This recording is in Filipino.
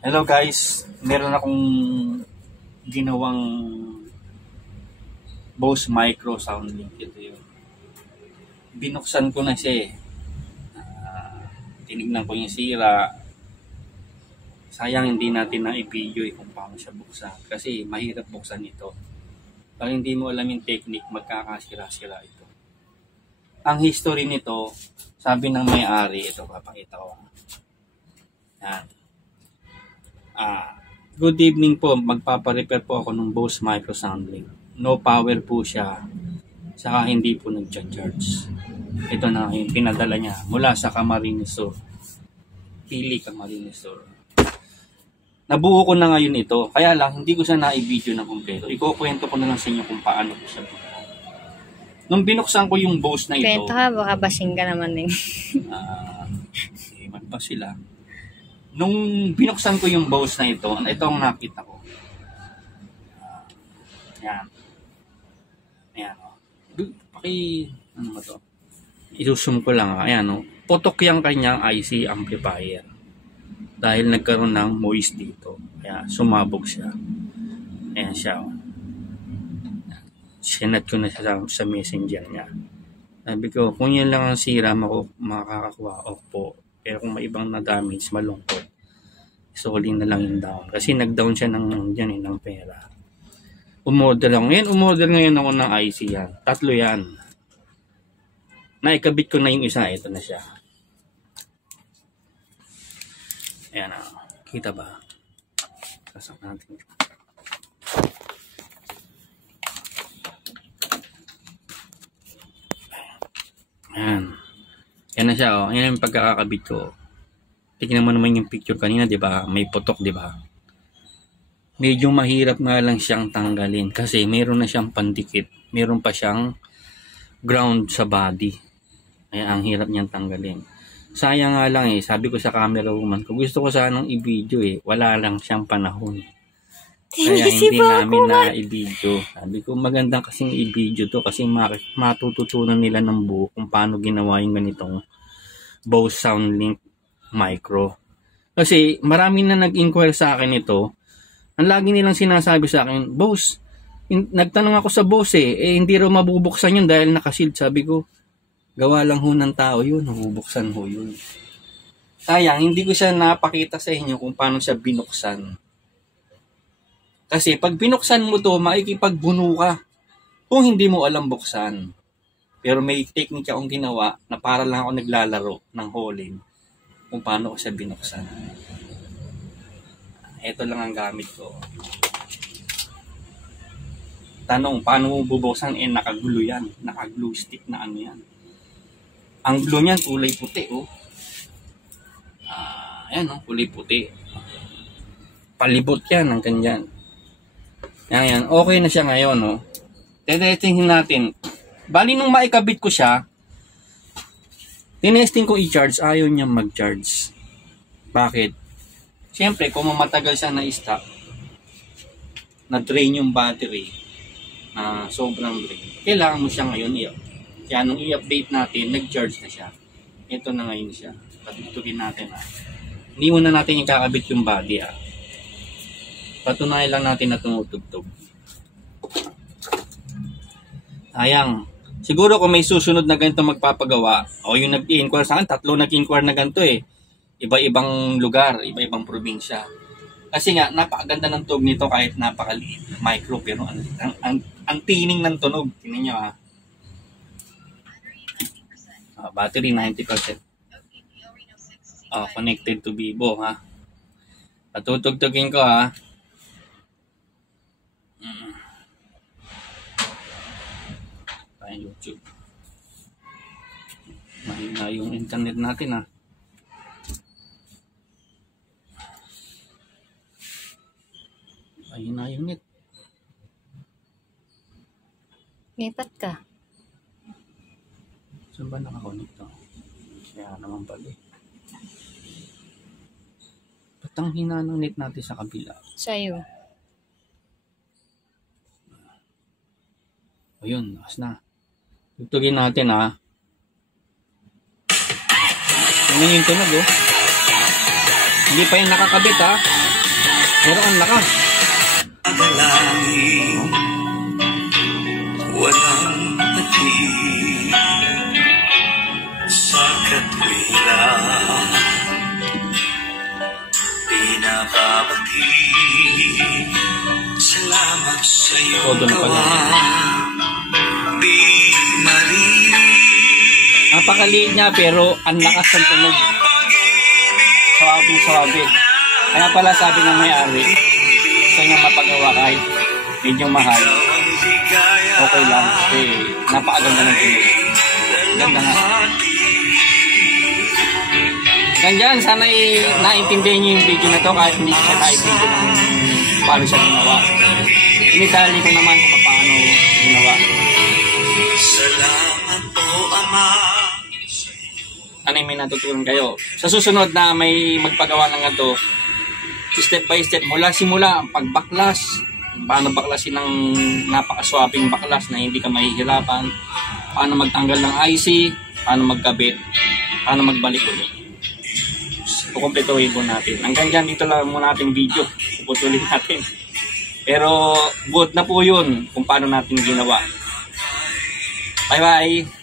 Hello guys, meron akong ginawang Bose Micro Soundlink. Ito yun. Binuksan ko na siya eh. Tinignan ko yung sira. Sayang hindi natin na i-video kung paano siya buksan. Kasi mahirap buksan ito. Pag hindi mo alam yung technique, magkakasira-sira ito. Ang history nito, sabi ng may-ari, ito papakita ko. Yan. Good evening po, magpaparepair po ako ng Bose Micro Soundlink. No power po siya, saka hindi po nag-charge. Ito na yung pinadala niya mula sa Camarines Sur. Pili Camarines Sur. Nabuo ko na ngayon ito, kaya lang hindi ko siya na-i-video ng kumpleto. Ikukwento ko na lang sa inyo kung paano ko siya buo. Nung binuksan ko yung Bose na ito, kwento ka, baka basing ka naman eh. man pa sila. Nung binuksan ko yung Bose na ito ang nakita ko. Yan. Ayan o. Ano ba to? I-zoom ko lang. Ayan o. Putok yung kanyang IC amplifier. Dahil nagkaroon ng moist dito. Kaya sumabog siya. Ayan siya o. Sinat ko na siya sa messenger niya. Sabi ko, kung yan lang ang sira, makakakuha. Opo. Pero kung may ibang na-damage, malungkot. Isoli na lang yung down. Kasi nag-down siya ng pera. Umorder ako. Ngayon, umorder ngayon ako ng IC yan. 3 yan. Naikabit ko na yung isa. Ito na siya. Ayan o. Kita ba? Sasak natin. Ayan. Yan na siya, oh. Yan yung pagkakakabit ko. Tignan mo naman yung picture kanina, di ba? May putok, di ba? Medyo mahirap nga lang siyang tanggalin kasi meron na siyang pandikit. Meron pa siyang ground sa body. Kaya ang hirap niyang tanggalin. Sayang nga lang eh. Sabi ko sa camera woman ko, gusto ko sanang i-video eh. Wala lang siyang panahon. Kaya hindi namin na i-video. Sabi ko magandang kasing i-video to kasi matututunan nila ng buo kung paano ginawa yung ganitong Bose Soundlink Micro. Kasi marami na nag-inquire sa akin ito. Ang lagi nilang sinasabi sa akin, Bose, nagtanong ako sa Bose hindi raw mabubuksan yun dahil nakasild. Sabi ko, gawa lang ho ng tao yun, mabubuksan ho yun. Sayang, hindi ko siya napakita sa inyo kung paano siya binuksan. Kasi pag binuksan mo to, makikipagbuno ka kung hindi mo alam buksan. Pero may technique akong ginawa na para lang ako naglalaro ng Holin kung paano ko siya binuksan. Ito lang ang gamit ko. Tanong, paano mo bubuksan? Nakaglue yan. Nakaglue stick na ano yan. Ang glue niyan, kulay puti. Ayan, kulay puti. Palibot yan, ang ganyan. Yan, okay na siya ngayon, no? Tinestingin natin. Bali nung maikabit ko siya, tinesting ko i-charge, ayaw niya mag-charge. Bakit? Siyempre, kung matagal siya na-stop, na-drain yung battery, sobrang drain, kailangan mo siya ngayon i-update. Kaya nung i-update natin, nag-charge na siya. Ito na ngayon siya. Patutugin natin, Hindi muna natin ikakabit yung body, Patunayan lang natin na tumutugtog. Sayang. Siguro kung may susunod na ganito magpapagawa, o yung nag-inquire sa akin, 3 nag-inquire na ganito eh. Iba-ibang lugar, iba-ibang probinsya. Kasi nga, napakaganda ng tunog nito kahit napakaliit. Micro, pero ang tining ng tunog. Tingnan nyo battery 90%. Connected to Vivo Patutugtugin ko YouTube. Mahina yung internet natin Mahina yung net. Lipat ka. Saan ba nakakonect to? Kaya naman pala Ba't ang hina ng net natin sa kabila? Sa'yo. Ayun, lakas na. Tugtugin natin Tingnan yung tunog Hindi pa yung nakakabit Pero ang lakas. Dalangin, walang pati sa katwira, pinakabati. Salamat sa iyong Todo na pala. gawa, di maririnig. Napakaliit niya pero ang lakas ng tunog. Swabe. Kaya pala sabi ng may-ari, gusto niya mapagawa kahit medyo mahal. Okay lang. Kasi napakaganda ng tunog. Ganda nga. Ganyan, sana naintindihan niyo yung video na to kahit hindi siya kahit video ng paano siya ginawa. Initali ko naman kung paano ginawa. Salamat po, Ama. Ano yung may natutunan kayo? Sa susunod na may magpagawa ng ito, step by step, mula simula, pagbaklas, paano baklasin ng napakaswaping baklas na hindi ka mahihirapan, paano magtanggal ng IC, paano magkabit, paano magbalik ulit. Kukumpletuhin po natin. Hanggang dyan, dito lang muna ating video. Puputulin natin. Pero good na po yun kung paano natin ginawa. Bye bye!